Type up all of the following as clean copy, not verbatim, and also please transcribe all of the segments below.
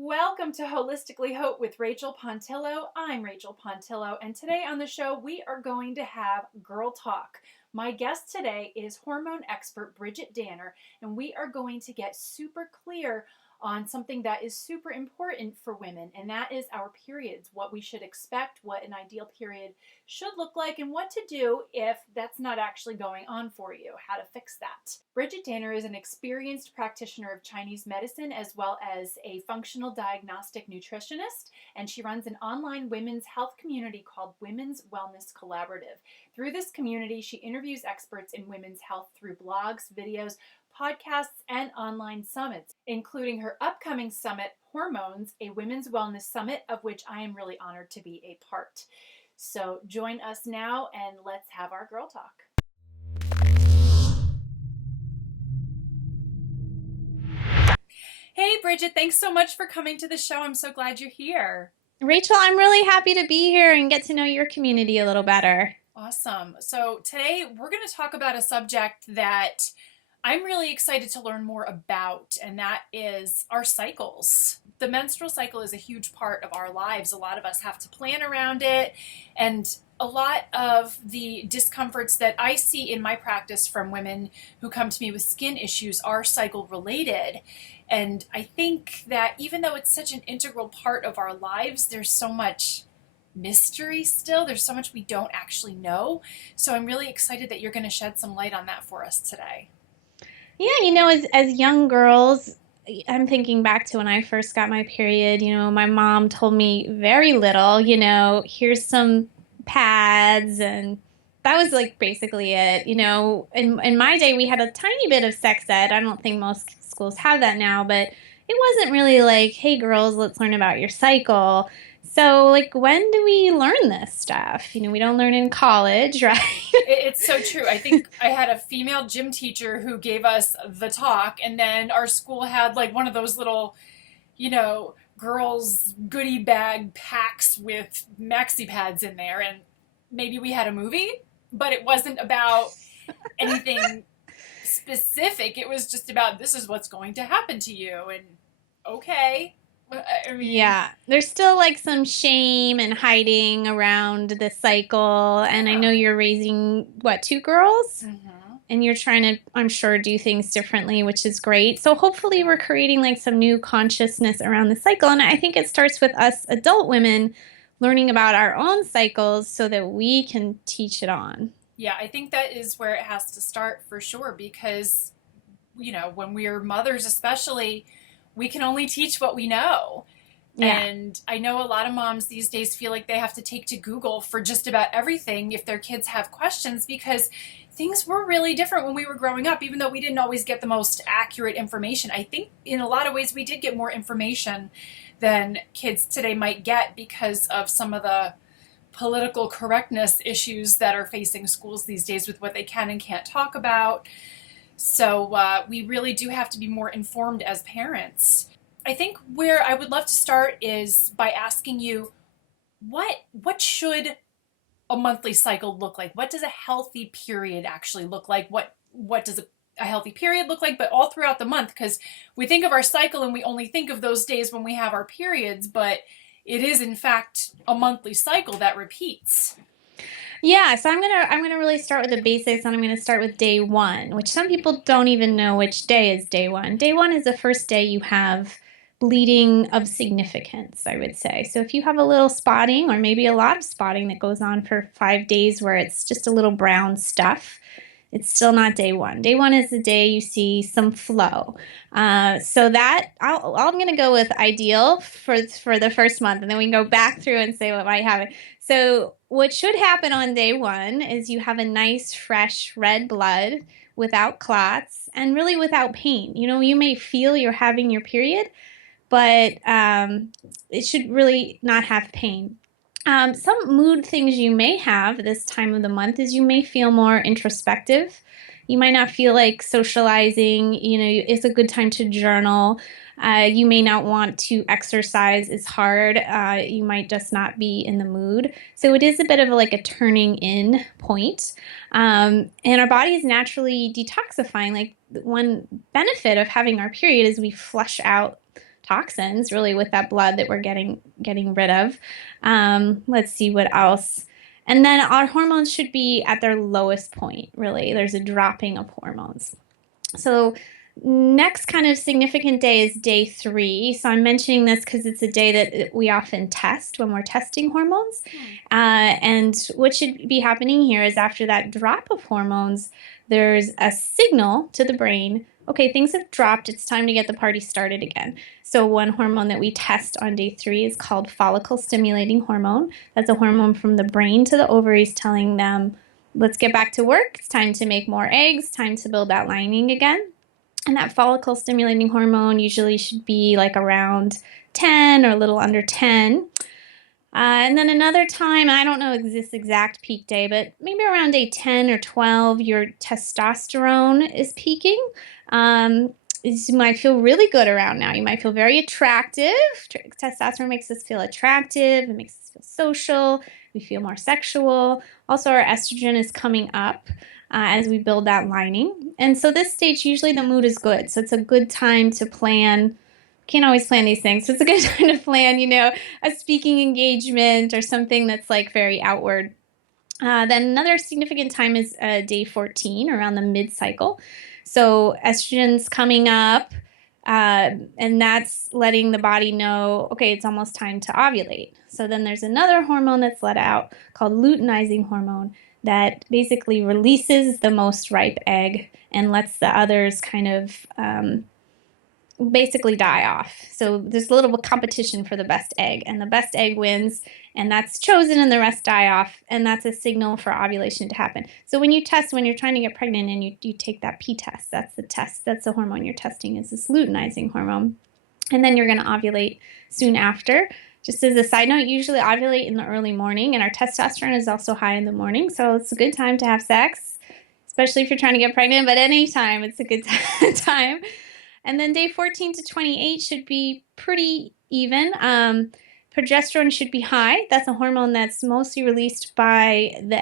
Welcome to Holistically Hope with Rachel Pontillo. I'm Rachel Pontillo, and today on the show we are going to have Girl Talk. My guest today is hormone expert Bridgit Danner, and we are going to get super clear on something that is super important for women, and that is our periods, what we should expect, what an ideal period should look like, and what to do if that's not actually going on for you, how to fix that. Bridgit Danner is an experienced practitioner of Chinese medicine as well as a functional diagnostic nutritionist, and she runs an online women's health community called Women's Wellness Collaborative. Through this community, she interviews experts in women's health through blogs, videos, podcasts, and online summits, including her upcoming summit, Hormones, a women's wellness summit, of which I am really honored to be a part. So join us now and let's have our girl talk. Hey, Bridgit, thanks so much for coming to the show. I'm so glad you're here. Rachel, I'm really happy to be here and get to know your community a little better. Awesome. So today we're going to talk about a subject that I'm really excited to learn more about, and that is our cycles. The menstrual cycle is a huge part of our lives. A lot of us have to plan around it, and a lot of the discomforts that I see in my practice from women who come to me with skin issues are cycle related. And I think that even though it's such an integral part of our lives, there's so much mystery still. There's so much we don't actually know. So I'm really excited that you're going to shed some light on that for us today. Yeah, as young girls, I'm thinking back to when I first got my period. My mom told me very little, here's some pads, and that was like basically it. In my day, we had a tiny bit of sex ed. I don't think most schools have that now, but it wasn't really like, hey, girls, let's learn about your cycle. So, like, when do we learn this stuff? We don't learn in college, right? It's so true. I think I had a female gym teacher who gave us the talk, and then our school had like one of those little, girls' goodie bag packs with maxi pads in there, and maybe we had a movie, but it wasn't about anything specific. It was just about this is what's going to happen to you, and okay. Yeah, there's still like some shame and hiding around the cycle. And I know you're raising, what, two girls? Mm-hmm. And you're trying to, I'm sure, do things differently, which is great. So hopefully we're creating like some new consciousness around the cycle. And I think it starts with us adult women learning about our own cycles so that we can teach it on. Yeah, I think that is where it has to start for sure, because, when we are mothers especially, we can only teach what we know. Yeah. And I know a lot of moms these days feel like they have to take to Google for just about everything if their kids have questions, because things were really different when we were growing up, even though we didn't always get the most accurate information. I think in a lot of ways we did get more information than kids today might get because of some of the political correctness issues that are facing schools these days with what they can and can't talk about. So we really do have to be more informed as parents. I think where I would love to start is by asking you, what should a monthly cycle look like? What does a healthy period actually look like? What does a healthy period look like, but all throughout the month? Because we think of our cycle and we only think of those days when we have our periods, but it is in fact a monthly cycle that repeats. Yeah, so I'm gonna really start with the basics, and I'm gonna start with day one, which some people don't even know which day is day one. Day one is the first day you have bleeding of significance, I would say. So if you have a little spotting or maybe a lot of spotting that goes on for 5 days where it's just a little brown stuff, it's still not day one. Day one is the day you see some flow. So that I'm going to go with ideal for the first month, and then we can go back through and say what might happen. So what should happen on day one is you have a nice, fresh red blood without clots and really without pain. You may feel you're having your period, but it should really not have pain. Some mood things you may have this time of the month is you may feel more introspective. You might not feel like socializing. It's a good time to journal. You may not want to exercise as hard. You might just not be in the mood. So it is a bit of like a turning in point. And our body is naturally detoxifying. Like one benefit of having our period is we flush out toxins really with that blood that we're getting rid of. Let's see what else. And then our hormones should be at their lowest point, really. There's a dropping of hormones. So next kind of significant day is day 3. So I'm mentioning this because it's a day that we often test when we're testing hormones. And what should be happening here is after that drop of hormones, there's a signal to the brain, okay, things have dropped. It's time to get the party started again. So one hormone that we test on day 3 is called follicle stimulating hormone. That's a hormone from the brain to the ovaries telling them, let's get back to work. It's time to make more eggs, time to build that lining again. And that follicle stimulating hormone usually should be like around 10 or a little under 10. And then another time, I don't know this exact peak day, but maybe around day 10 or 12, your testosterone is peaking. You might feel really good around now. You might feel very attractive. Testosterone makes us feel attractive. It makes us feel social. We feel more sexual. Also, our estrogen is coming up as we build that lining. And so this stage, usually the mood is good. So it's a good time to plan. Can't always plan these things. So it's a good time to plan, a speaking engagement or something that's like very outward. Then another significant time is day 14, around the mid-cycle. So estrogen's coming up, and that's letting the body know, okay, it's almost time to ovulate. So then there's another hormone that's let out called luteinizing hormone that basically releases the most ripe egg and lets the others kind of basically die off. So there's a little competition for the best egg, and the best egg wins, and that's chosen, and the rest die off, and that's a signal for ovulation to happen. So when you test, when you're trying to get pregnant and you take that P-test, that's the test, that's the hormone you're testing, is this luteinizing hormone. And then you're going to ovulate soon after. Just as a side note, you usually ovulate in the early morning, and our testosterone is also high in the morning, so it's a good time to have sex, especially if you're trying to get pregnant, but any time it's a good time. And then day 14 to 28 should be pretty even. Progesterone should be high. That's a hormone that's mostly released by the,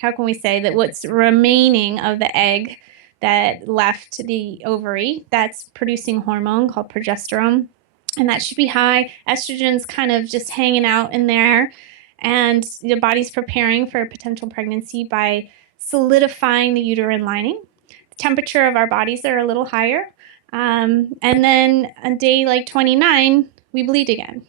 how can we say, that what's remaining of the egg that left the ovary. That's producing a hormone called progesterone. And that should be high. Estrogen's kind of just hanging out in there. And the body's preparing for a potential pregnancy by solidifying the uterine lining. The temperature of our bodies are a little higher. And then on day like 29, we bleed again.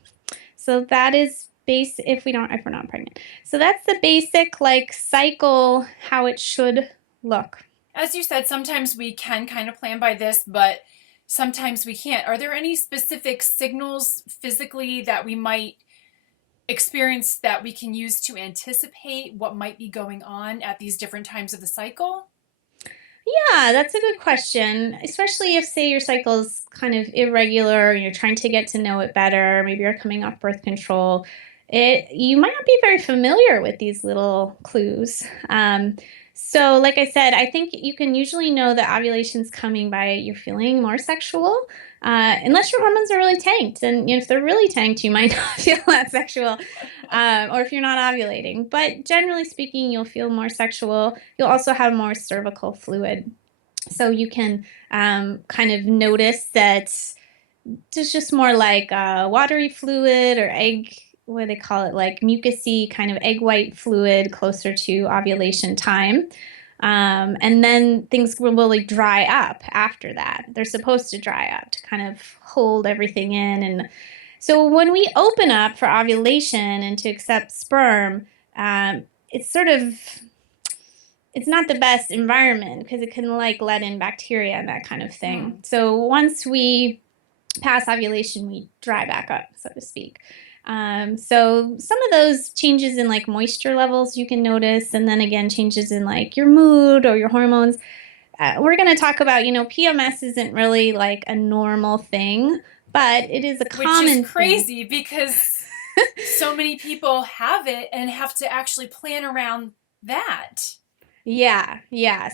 So that is if we're not pregnant. So that's the basic like cycle, how it should look. As you said, sometimes we can kind of plan by this, but sometimes we can't. Are there any specific signals physically that we might experience that we can use to anticipate what might be going on at these different times of the cycle? Yeah, that's a good question, especially if, say, your cycle's kind of irregular and you're trying to get to know it better. Maybe you're coming off birth control. You might not be very familiar with these little clues. So like I said, I think you can usually know that ovulation's coming by you're feeling more sexual, unless your hormones are really tanked. And if they're really tanked, you might not feel that sexual, or if you're not ovulating. But generally speaking, you'll feel more sexual. You'll also have more cervical fluid. So you can kind of notice that there's just more like watery fluid or egg, what do they call it, like mucousy kind of egg white fluid closer to ovulation time. And then things will really dry up after that. They're supposed to dry up to kind of hold everything in. And so when we open up for ovulation and to accept sperm, it's not the best environment because it can like let in bacteria and that kind of thing. So once we pass ovulation, we dry back up, so to speak. So some of those changes in like moisture levels you can notice, and then again changes in like your mood or your hormones. We're going to talk about, PMS isn't really like a normal thing, but it is a common thing. Which is crazy because so many people have it and have to actually plan around that. Yeah.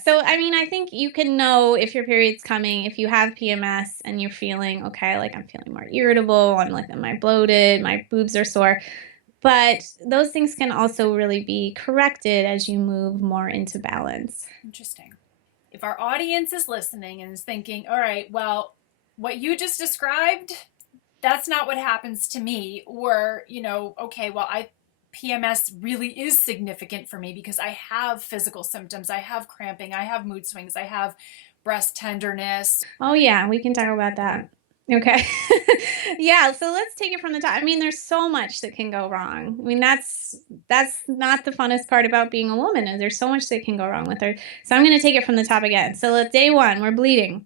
So, I think you can know if your period's coming, if you have PMS and you're feeling, okay, like I'm feeling more irritable, I'm like, am I bloated, my boobs are sore. But those things can also really be corrected as you move more into balance. Interesting. If our audience is listening and is thinking, all right, well, what you just described, that's not what happens to me. Or, okay, well, PMS really is significant for me because I have physical symptoms. I have cramping. I have mood swings. I have breast tenderness. Oh yeah, we can talk about that. Okay. Yeah, so let's take it from the top. I mean, there's so much that can go wrong. I mean, that's not the funnest part about being a woman, is there's so much that can go wrong with her. So I'm going to take it from the top again. So let's day one, we're bleeding.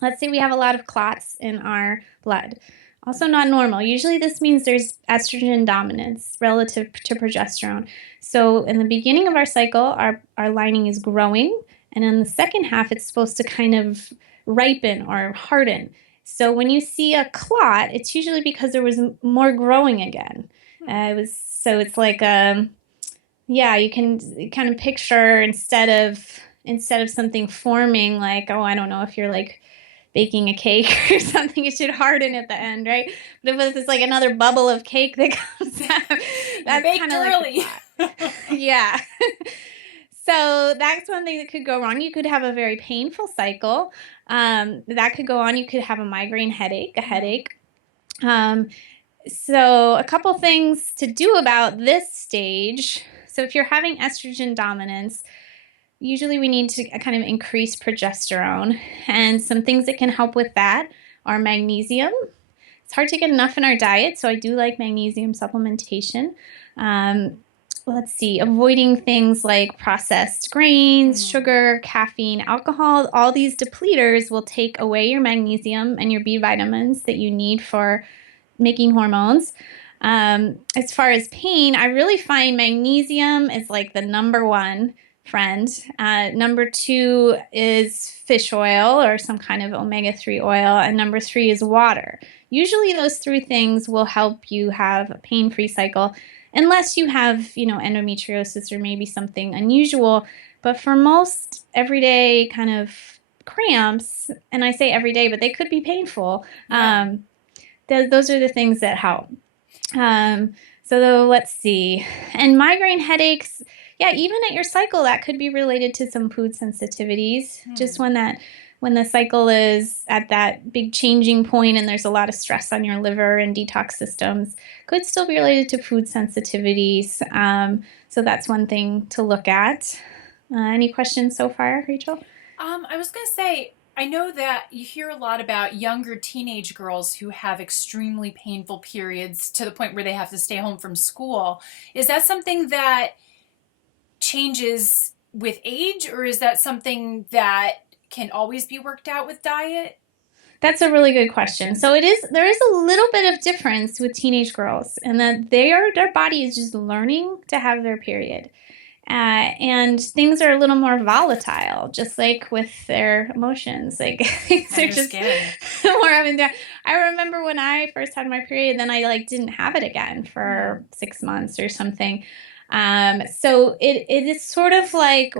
Let's say we have a lot of clots in our blood. Also not normal. Usually this means there's estrogen dominance relative to progesterone. So in the beginning of our cycle, our lining is growing, and in the second half, it's supposed to kind of ripen or harden. So when you see a clot, it's usually because there was more growing again. So it's like yeah, you can kind of picture instead of something forming, like, oh, I don't know, if you're like baking a cake or something, it should harden at the end, right? But if it's like another bubble of cake that comes out, that's kind of early. Like yeah. So that's one thing that could go wrong. You could have a very painful cycle. That could go on. You could have a migraine headache, a headache. So a couple things to do about this stage. So if you're having estrogen dominance, usually we need to kind of increase progesterone. And some things that can help with that are magnesium. It's hard to get enough in our diet, so I do like magnesium supplementation. Let's see, avoiding things like processed grains, sugar, caffeine, alcohol. All these depleters will take away your magnesium and your B vitamins that you need for making hormones. As far as pain, I really find magnesium is like the number one friend. Number two is fish oil or some kind of omega-3 oil. And number three is water. Usually those three things will help you have a pain-free cycle, unless you have, endometriosis or maybe something unusual. But for most everyday kind of cramps, and I say everyday, but they could be painful, those are the things that help. So let's see. And migraine headaches, yeah, even at your cycle, that could be related to some food sensitivities. Just when the cycle is at that big changing point and there's a lot of stress on your liver and detox systems, could still be related to food sensitivities. So that's one thing to look at. Any questions so far, Rachel? I was going to say, I know that you hear a lot about younger teenage girls who have extremely painful periods to the point where they have to stay home from school. Is that something that changes with age, or is that something that can always be worked out with diet? That's a really good question. So there is a little bit of difference with teenage girls, and that their body is just learning to have their period. And things are a little more volatile, just like with their emotions. Like things are just more up and down. I remember when I first had my period, then I didn't have it again for 6 months or something. So it is sort of like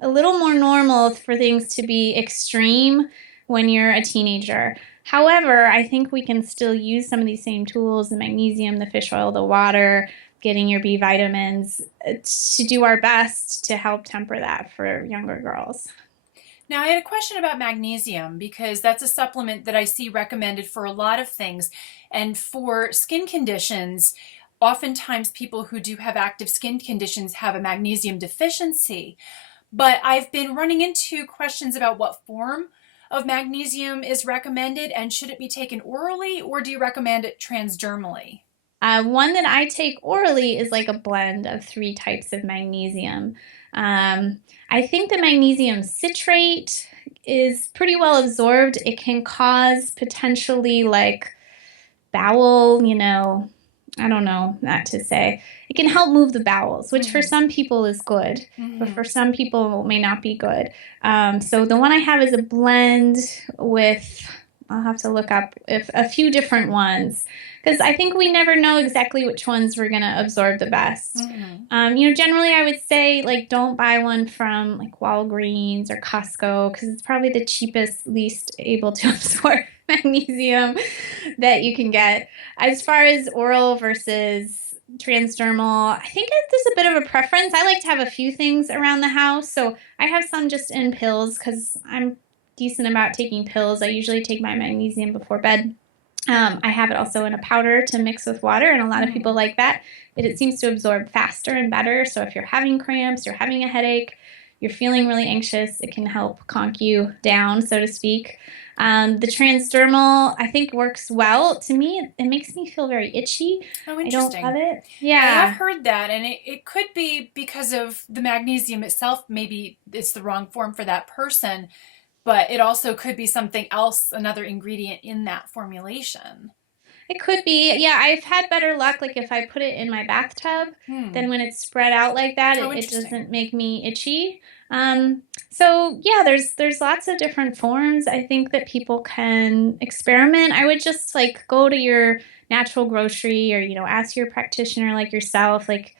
a little more normal for things to be extreme when you're a teenager. However, I think we can still use some of these same tools, the magnesium, the fish oil, the water, getting your B vitamins, to do our best to help temper that for younger girls. Now, I had a question about magnesium, because that's a supplement that I see recommended for a lot of things. And for skin conditions, oftentimes people who do have active skin conditions have a magnesium deficiency. But I've been running into questions about what form of magnesium is recommended, and should it be taken orally, or do you recommend it transdermally? One that I take orally is like a blend of 3 types of magnesium. I think the magnesium citrate is pretty well absorbed. It can cause potentially like bowel, I don't know not to say. It can help move the bowels, which for some people is good, but for some people may not be good. So the one I have is a blend with, I'll have to look up a few different ones, because I think we never know exactly which ones we're going to absorb the best. Generally I would say don't buy one from like Walgreens or Costco, because it's probably the cheapest, least able to absorb magnesium that you can get. As far as oral versus transdermal, I think there's a bit of a preference. I like to have a few things around the house, so I have some just in pills because I'm decent about taking pills. I usually take my magnesium before bed. I have it also in a powder to mix with water, and a lot of people like that. It seems to absorb faster and better. So if you're having cramps, you're having a headache, you're feeling really anxious, it can help conk you down, so to speak. The transdermal, I think, works well. To me, it makes me feel very itchy. Oh, I don't love interesting. it. I have Yeah. heard that, and it could be because of the magnesium itself. Maybe it's the wrong form for that person, but it also could be something else, another ingredient in that formulation. It could be. Yeah, I've had better luck. Like if I put it in my bathtub, Hmm. then when it's spread out like that, Oh, it interesting. doesn't make me itchy. So yeah, there's lots of different forms. I think that people can experiment. I would just like go to your natural grocery or, ask your practitioner like yourself. Like,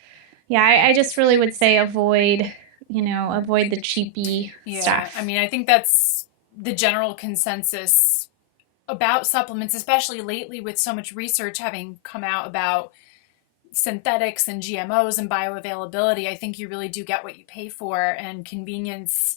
yeah, I just really would say avoid the cheapy Yeah, I stuff. mean, I think that's the general consensus about supplements, especially lately with so much research having come out about synthetics and GMOs and bioavailability. I think you really do get what you pay for, and convenience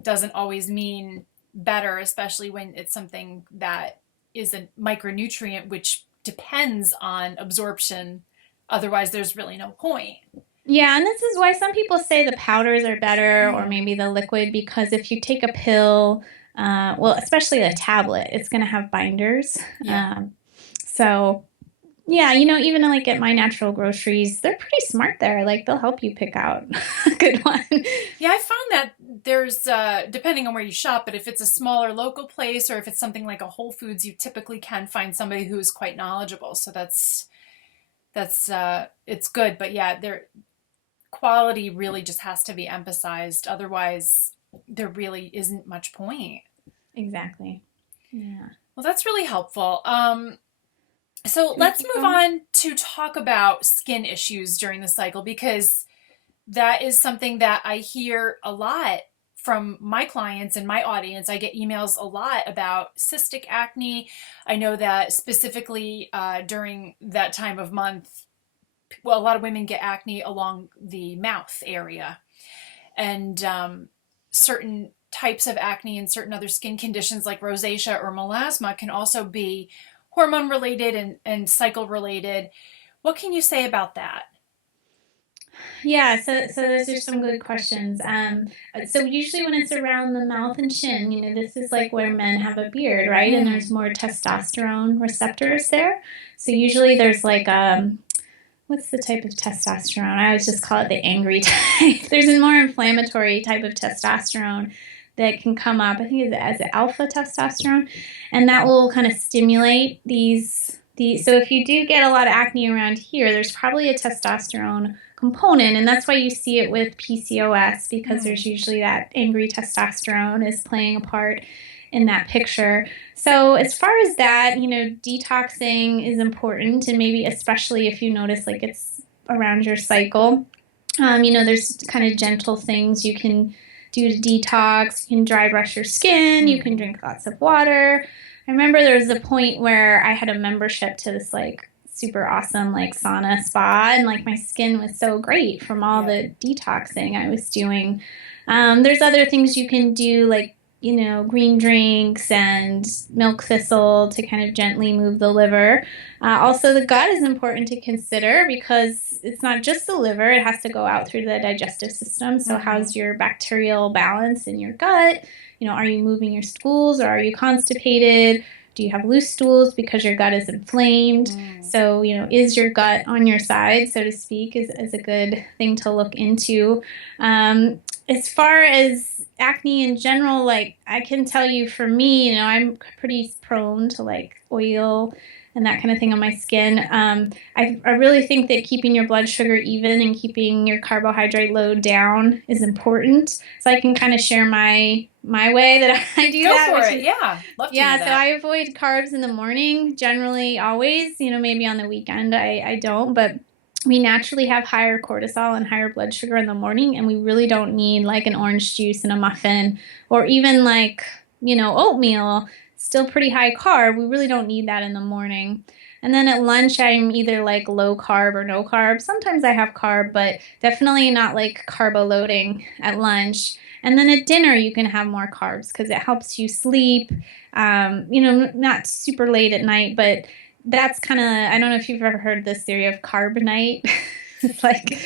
doesn't always mean better, especially when it's something that is a micronutrient, which depends on absorption. Otherwise, there's really no point. Yeah, and this is why some people say the powders are better or Mm, maybe the liquid because if you take a pill, well, especially a tablet, it's going to have binders. yeah. Um, so, yeah, even like at my natural groceries, they're pretty smart there. Like they'll help you pick out a good one. Yeah, I found that there's, depending on where you shop, but if it's a smaller local place or if it's something like a Whole Foods, you typically can find somebody who's quite knowledgeable. So it's good. But yeah, their quality really just has to be emphasized. Otherwise, there really isn't much point. Exactly. Yeah. Well, that's really helpful. So Should we let's keep move going? on to talk about skin issues during the cycle, because that is something that I hear a lot from my clients and my audience. I get emails a lot about cystic acne. I know that specifically during that time of month, well, a lot of women get acne along the mouth area, and certain types of acne and certain other skin conditions like rosacea or melasma can also be hormone related and cycle related. What can you say about that? Yeah, so those are some good questions. So usually when it's around the mouth and chin, this is like where men have a beard, right? And there's Mm. more testosterone receptors there. So usually there's like what's the type of testosterone? I always just call it the angry type. There's a more inflammatory type of testosterone that can come up. I think it's as alpha testosterone, and that will kind of stimulate these. So if you do get a lot of acne around here, there's probably a testosterone component, and that's why you see it with PCOS because Mm. there's usually that angry testosterone is playing a part in that picture. So as far as that, detoxing is important, and maybe especially if you notice like it's around your cycle. There's kind of gentle things you can do to detox. You can dry brush your skin. You can Mm. drink lots of water. I remember there was a point where I had a membership to this like super awesome like sauna spa, and like my skin was so great from all Yeah. the detoxing I was doing. There's other things you can do like green drinks and milk thistle to kind of gently move the liver. Also, the gut is important to consider because it's not just the liver, it has to go out through the digestive system. So, Mm-hmm. how's your bacterial balance in your gut? Are you moving your stools or are you constipated? Do you have loose stools because your gut is inflamed? Mm. So, is your gut on your side, so to speak, is a good thing to look into. As far as acne in general, like I can tell you for me, I'm pretty prone to like oil and that kind of thing on my skin. I really think that keeping your blood sugar even and keeping your carbohydrate load down is important. So I can kind of share my way that I do Go that, for which it. is Yeah. Love to hear yeah, so that. I avoid carbs in the morning, generally always, maybe on the weekend I don't, but we naturally have higher cortisol and higher blood sugar in the morning, and we really don't need like an orange juice and a muffin or even like, oatmeal, still pretty high carb. We really don't need that in the morning. And then at lunch, I'm either like low carb or no carb. Sometimes I have carb, but definitely not like carbo loading at lunch. And then at dinner, you can have more carbs because it helps you sleep, not super late at night, but that's kind of, I don't know if you've ever heard this theory of carb night. It's like,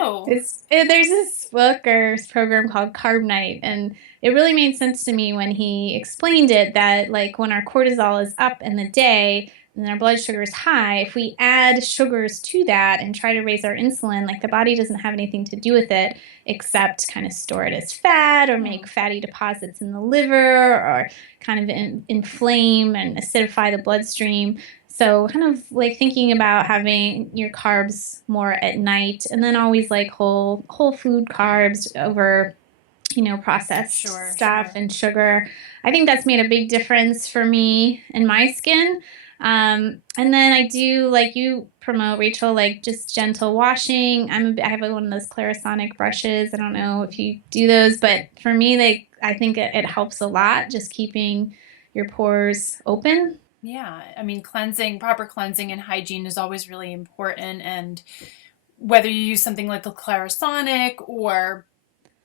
No. there's this book or program called Carb Night, and it really made sense to me when he explained it that like when our cortisol is up in the day and our blood sugar is high, if we add sugars to that and try to raise our insulin, like the body doesn't have anything to do with it except kind of store it as fat or make fatty deposits in the liver or kind of inflame and acidify the bloodstream. So kind of like thinking about having your carbs more at night and then always like whole food carbs over processed stuff and sugar. I think that's made a big difference for me and my skin. And then I do, like you promote, Rachel, like just gentle washing. I have one of those Clarisonic brushes. I don't know if you do those, but for me, I think it helps a lot just keeping your pores open. Yeah, I mean, proper cleansing and hygiene is always really important. And whether you use something like the Clarisonic or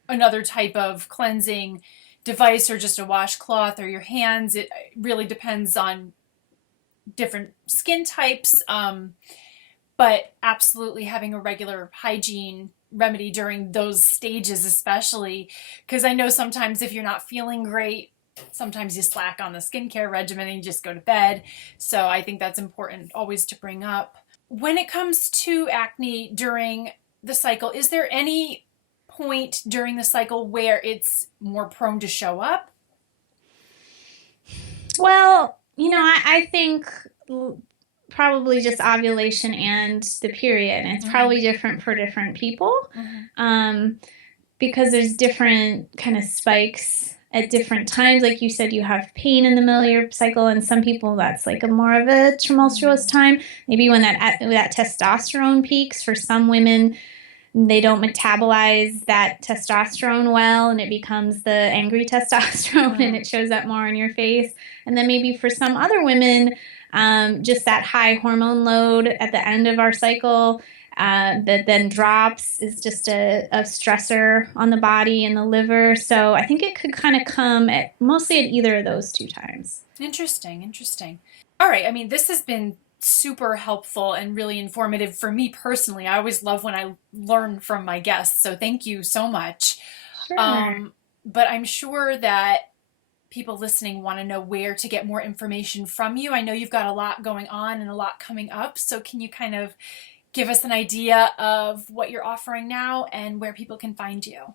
another type of cleansing device or just a washcloth or your hands, it really depends on different skin types. But absolutely having a regular hygiene remedy during those stages, especially because I know sometimes if you're not feeling great, sometimes you slack on the skincare regimen and you just go to bed. So I think that's important always to bring up. When it comes to acne during the cycle, is there any point during the cycle where it's more prone to show up? Well, I think probably just ovulation and the period. And it's probably different for different people because there's different kind of spikes at different times. Like you said, you have pain in the middle of your cycle, and some people that's like a more of a tumultuous time. Maybe when that testosterone peaks. For some women, they don't metabolize that testosterone well, and it becomes the angry testosterone and it shows up more on your face. And then maybe for some other women, just that high hormone load at the end of our cycle that then drops is just a stressor on the body and the liver. So I think it could kind of come mostly at either of those two times. Interesting. All right. I mean, this has been super helpful and really informative for me personally. I always love when I learn from my guests. So thank you so much. Sure. But I'm sure that people listening want to know where to get more information from you. I know you've got a lot going on and a lot coming up. So can you kind of give us an idea of what you're offering now and where people can find you?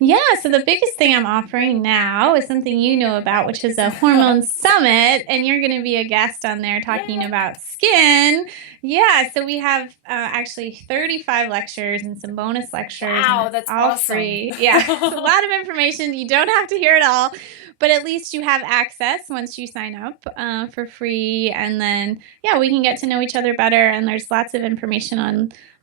Yeah, so the biggest thing I'm offering now is something you know about, which is a hormone summit, and you're going to be a guest on there talking about skin. Yeah, so we have actually 35 lectures and some bonus lectures. Wow, and that's all awesome. Free. Yeah, it's a lot of information. You don't have to hear it all, but at least you have access once you sign up for free. And then, yeah, we can get to know each other better. And there's lots of information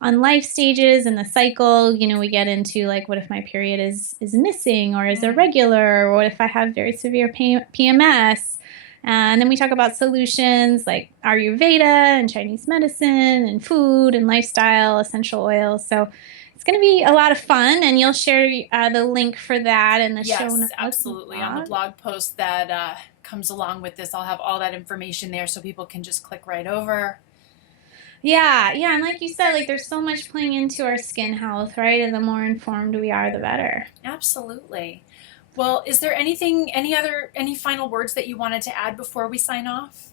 on life stages and the cycle. We get into like, what if my period is missing or is irregular, or what if I have very severe PMS? And then we talk about solutions like Ayurveda and Chinese medicine and food and lifestyle, essential oils. So it's going to be a lot of fun, and you'll share the link for that in the show notes. Yes, absolutely. On the blog post that comes along with this, I'll have all that information there so people can just click right over. Yeah, and like you said, like there's so much playing into our skin health, right? And the more informed we are, the better. Absolutely. Well, is there any final words that you wanted to add before we sign off?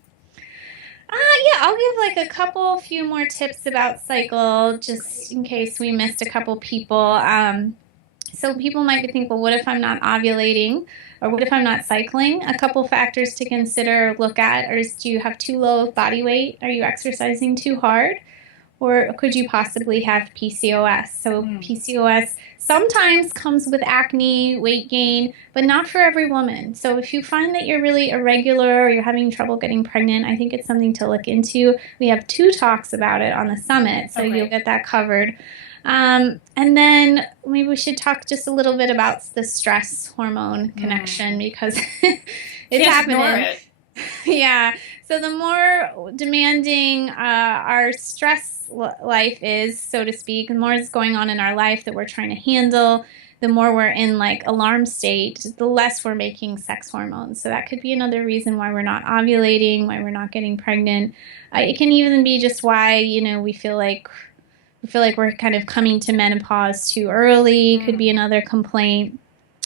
Yeah, I'll give like a few more tips about cycle, just in case we missed a couple people. So people might think, well, what if I'm not ovulating? Or what if I'm not cycling? A couple factors to consider, look at, or do you have too low of body weight? Are you exercising too hard? Or could you possibly have PCOS? So PCOS sometimes comes with acne, weight gain, but not for every woman. So if you find that you're really irregular or you're having trouble getting pregnant, I think it's something to look into. We have 2 talks about it on the summit, so you'll get that covered. And then maybe we should talk just a little bit about the stress hormone connection because it's happening. Ignore it. Yeah. So the more demanding our life is, so to speak, the more is going on in our life that we're trying to handle, the more we're in like alarm state, the less we're making sex hormones. So that could be another reason why we're not ovulating, why we're not getting pregnant. It can even be just why, we feel like we're kind of coming to menopause too early. Could be another complaint.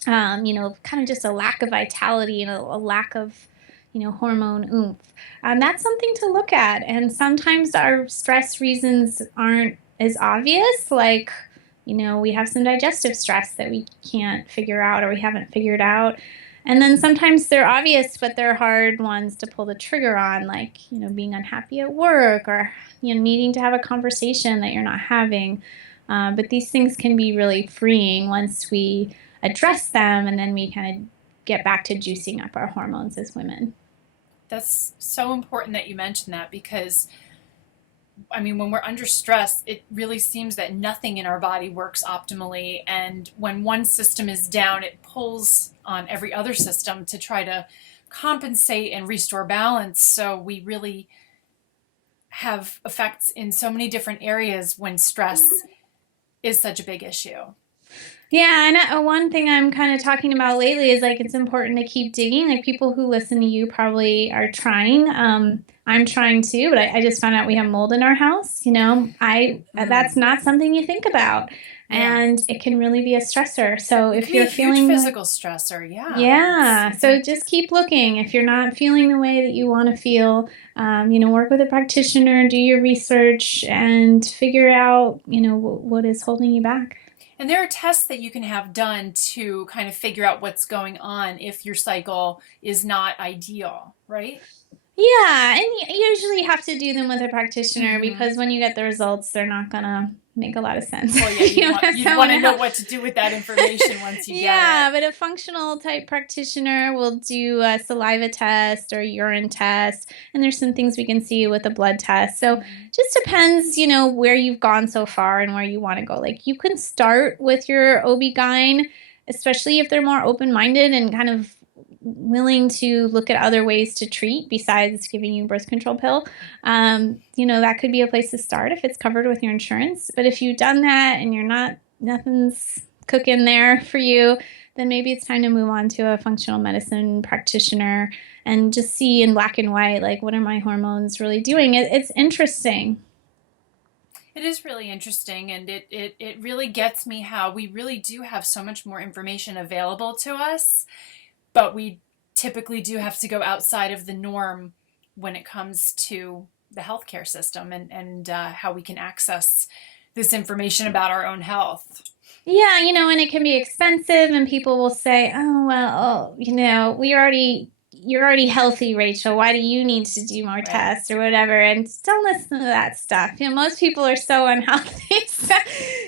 Kind of just a lack of vitality and a lack of, hormone oomph. That's something to look at. And sometimes our stress reasons aren't as obvious. Like, we have some digestive stress that we can't figure out or we haven't figured out. And then sometimes they're obvious, but they're hard ones to pull the trigger on, like, being unhappy at work or, needing to have a conversation that you're not having. But these things can be really freeing once we address them and then we kind of get back to juicing up our hormones as women. That's so important that you mentioned that because, I mean, when we're under stress, it really seems that nothing in our body works optimally. And when one system is down, it pulls on every other system to try to compensate and restore balance. So we really have effects in so many different areas when stress is such a big issue. Yeah, and one thing I'm kind of talking about lately is like it's important to keep digging. Like people who listen to you probably are trying. I'm trying too, but I just found out we have mold in our house. That's not something you think about, Yeah. and it can really be a stressor. So It if can be you're a huge feeling physical stressor. Yeah. yeah, so just keep looking. If you're not feeling the way that you want to feel, work with a practitioner, do your research, and figure out, what is holding you back. And there are tests that you can have done to kind of figure out what's going on if your cycle is not ideal, right? Yeah, and you usually have to do them with a practitioner Mm-hmm. because when you get the results, they're not gonna make a lot of sense. Well, yeah, you'd want to know what to do with that information once you Yeah, get but a functional type practitioner will do a saliva test or urine test, and there's some things we can see with a blood test. So it. just depends, where you've gone so far and where you want to go. Like you can start with your OB-GYN, especially if they're more open-minded and kind of willing to look at other ways to treat besides giving you a birth control pill. That could be a place to start if it's covered with your insurance. But if you've done that and nothing's cooking there for you, then maybe it's time to move on to a functional medicine practitioner and just see in black and white, like, what are my hormones really doing? It's interesting. It is really interesting, and it really gets me how we really do have so much more information available to us, but we typically do have to go outside of the norm when it comes to the healthcare system and how we can access this information about our own health. Yeah, and it can be expensive, and people will say, "Oh, well, you're already healthy, Rachel. Why do you need to do more Right. tests or whatever?" And don't listen to that stuff. Most people are so unhealthy. So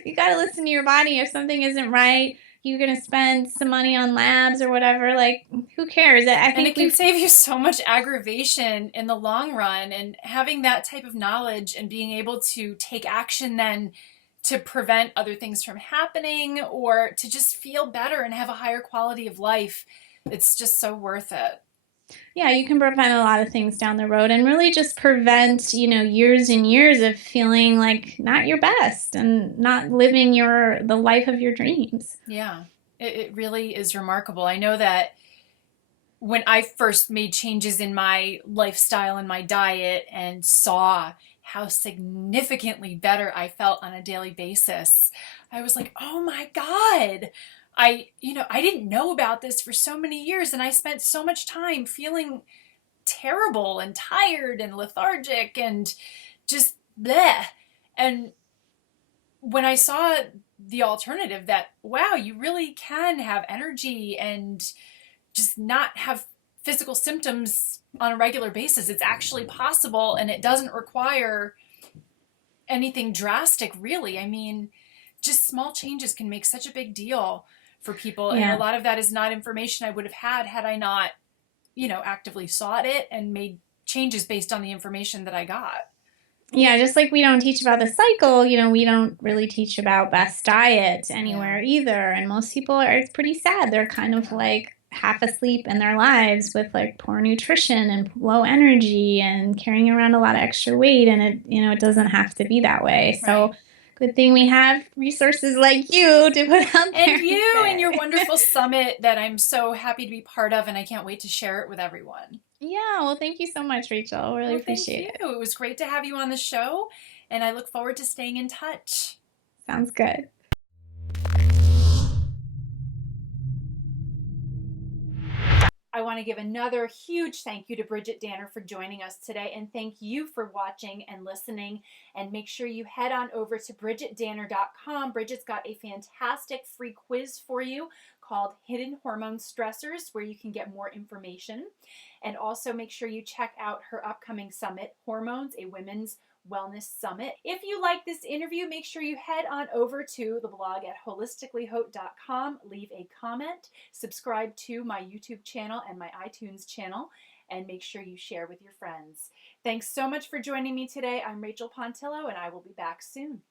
you got to listen to your body. If something isn't right, you're gonna spend some money on labs or whatever. Like, who cares? I And it think can we've save you so much aggravation in the long run. And having that type of knowledge and being able to take action then to prevent other things from happening or to just feel better and have a higher quality of life, it's just so worth it. yeah, you can prevent a lot of things down the road and really just prevent, years and years of feeling like not your best and not living the life of your dreams. Yeah, it really is remarkable. I know that when I first made changes in my lifestyle and my diet and saw how significantly better I felt on a daily basis, I was like, oh my God. I didn't know about this for so many years, and I spent so much time feeling terrible and tired and lethargic and just bleh. And when I saw the alternative that, wow, you really can have energy and just not have physical symptoms on a regular basis. It's actually possible, and it doesn't require anything drastic, really. I mean, just small changes can make such a big deal for people. And a Yeah. lot of that is not information I would have had I not, actively sought it and made changes based on the information that I got. Yeah, just like we don't teach about the cycle, we don't really teach about best diet Yeah. anywhere either. And most people are, it's pretty sad. They're kind of like half asleep in their lives with like poor nutrition and low energy and carrying around a lot of extra weight. And it doesn't have to be that way. So Right. good thing we have resources like you to put out there And you and your say. wonderful summit that I'm so happy to be part of, and I can't wait to share it with everyone. Yeah, well, thank you so much, Rachel. Really Well, thank appreciate you. it. It was great to have you on the show, and I look forward to staying in touch. Sounds good. I want to give another huge thank you to Bridgit Danner for joining us today, and thank you for watching and listening. And make sure you head on over to bridgitdanner.com. Bridget's got a fantastic free quiz for you called Hidden Hormone Stressors, where you can get more information. And also make sure you check out her upcoming summit, Hormones, a Women's Wellness Summit. If you like this interview, make sure you head on over to the blog at holisticallyhope.com, leave a comment, subscribe to my YouTube channel and my iTunes channel, and make sure you share with your friends. Thanks so much for joining me today. I'm Rachel Pontillo, and I will be back soon.